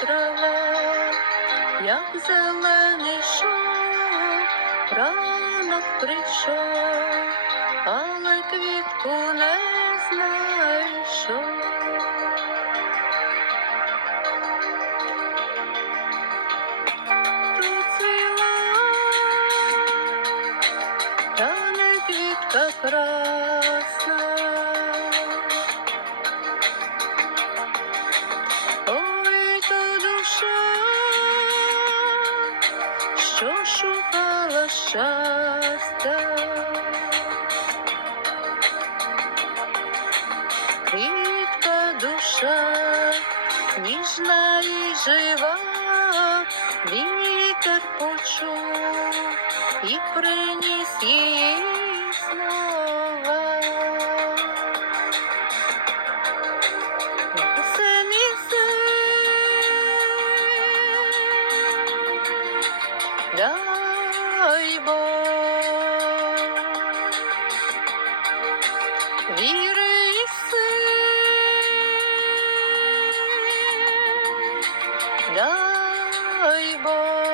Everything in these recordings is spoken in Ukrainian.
трава, як зелений шов, ранок прийшов, але квітку не знайшов. Процвіла, та не квітка красна, ой, то душа, що шукала щастя. Квітка душа, ніжна і жива, вітер почув і приніс її слова. Дай Бог віри і сил, дай Бог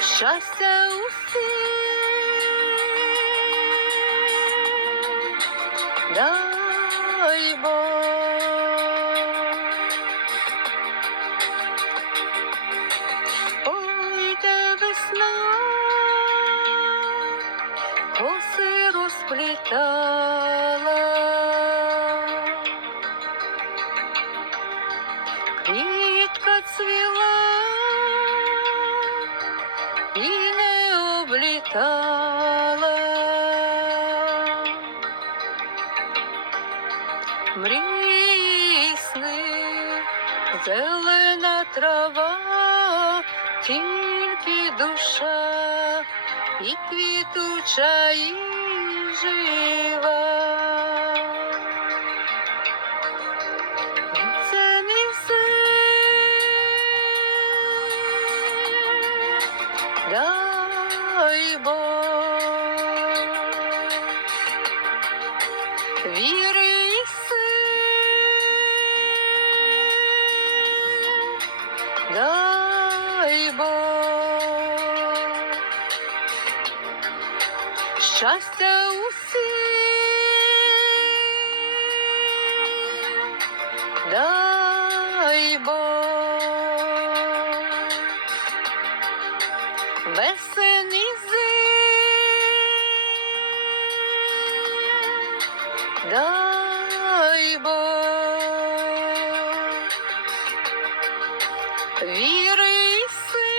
щастя усім, дай Бог. Коси розплітала, квітка цвіла і не облітала. Мрії сни, зелена трава, тільки душа і квітуча, і жива. Це мій син, дай Бог віри і сил, дай Бог щастя усім, дай Бог весен і зим, дай Бог віри і сил,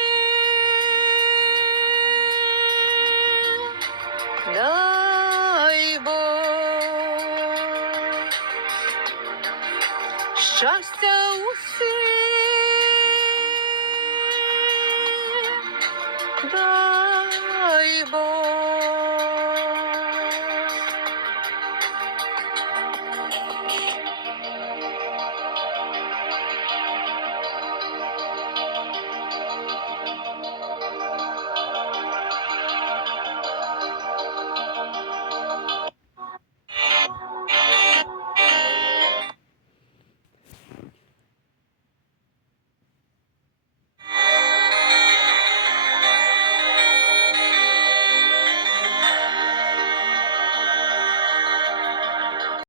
дай Бог щастя усім, дай